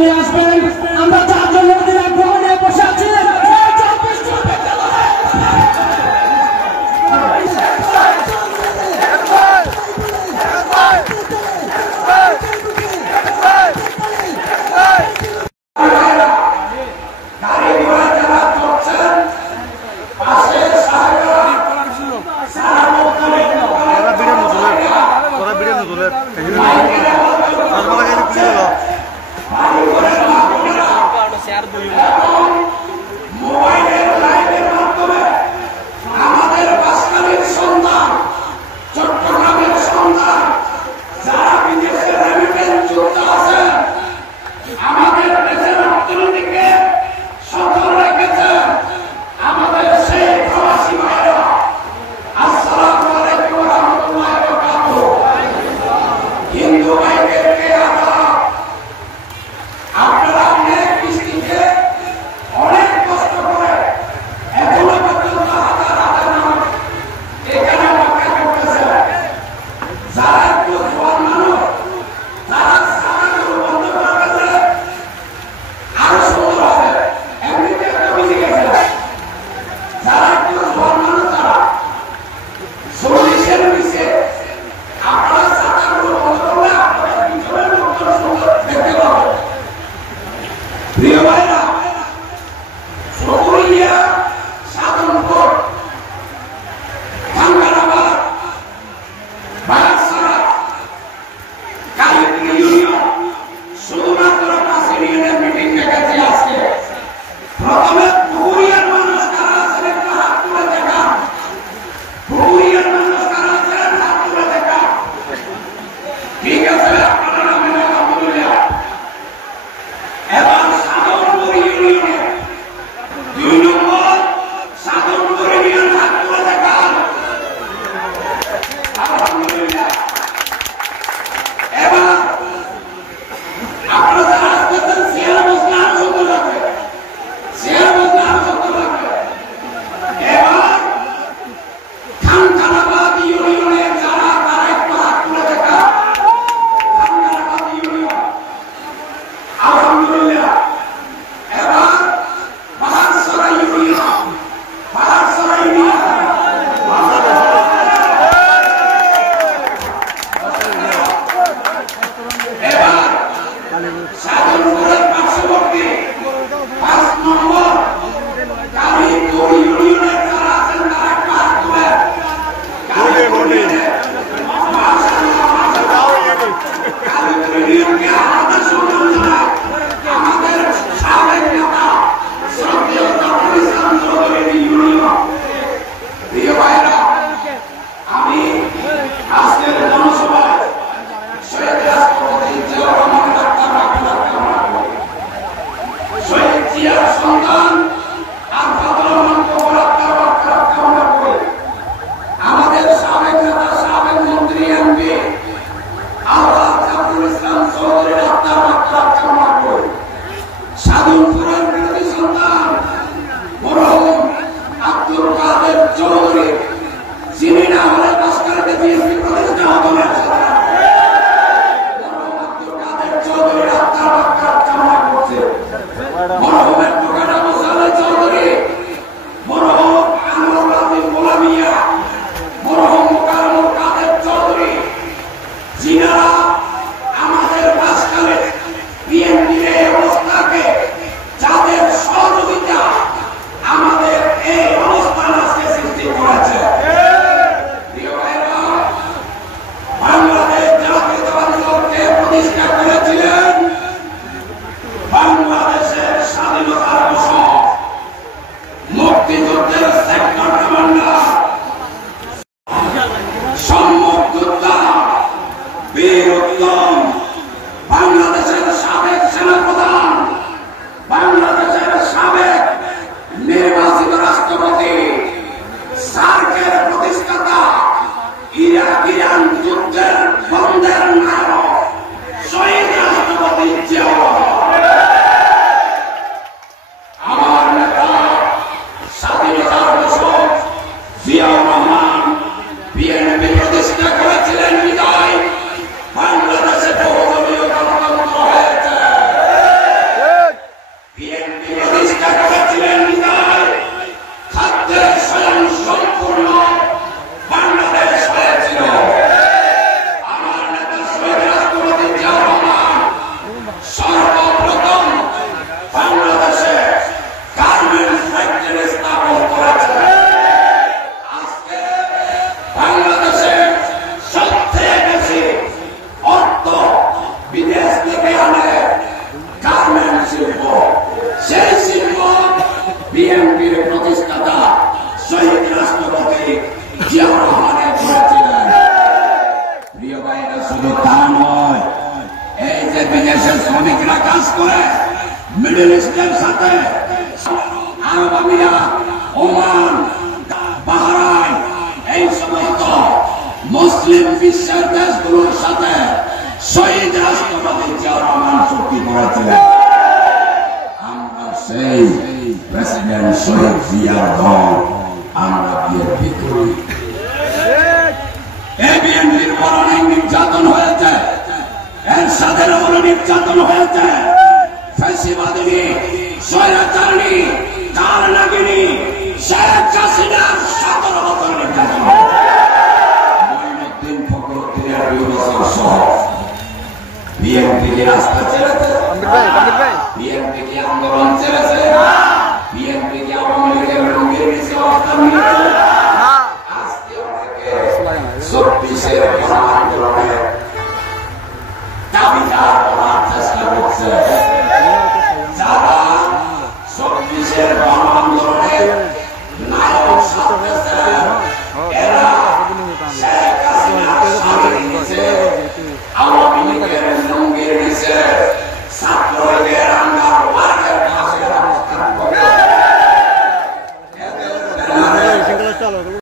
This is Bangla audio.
চলে আসবেন। আমরা চারজন নদীরা গ্রহণে বসে আছি। থেকে আনে গার্মেন্ট শিল্প, সেই শিল্প বিএনপির প্রতিষ্ঠাতা শহীদ রাষ্ট্রপতি জিয়া রহমানের করেছিলেন। প্রিয় ভাইরা, শুধু তা নয়, এই যে বিদেশের শ্রমিকরা কাজ করে মিডল ইস্টের সাথে আরব আমিরাত, ওমান, বাহরাইন, এই সমস্ত মুসলিম বিশ্বের দেশগুলোর সাথে শহীদ রাষ্ট্রপতি জিয়া রহমান চুক্তি করেছিলেন। আমরা সেই প্রেসিডেন্ট শহীদ জিয়ার দল, আমরা বিএনপি করি। এই বিএনপির উপর অনেক নির্যাতন হয়েছে, এর সাথে বড় নির্যাতন হয়েছে। ফ্যাসিবাদী, স্বৈরাচারী, কার নাগিনী শেখ হাসিনার 17 বছর নির্যাতন। মঈনুদ্দিন ফখরুদ্দিনের 2 বছর সহ বিএনপি কি রাস্তা ছেড়েছে? বিএনপি কি আন্দোলন ছেড়েছে? বিএনপি কি আওয়ামী লীগের রঙের নিচে অবস্থান নিয়েছে? আজকে অনেকে 24-এর গণআন্দোলনের দাবিদার করার চেষ্টা করছে। যারা 24-এর গণআন্দোলনের নায়ক সাজতেছে, এরা শেখ হাসিনার শাড়ির নিচে, আওয়ামী লীগের লুঙ্গির নিচে, ছাত্রলীগের আন্ডার ওয়ার্ল্ডের পাশে অবস্থান করে।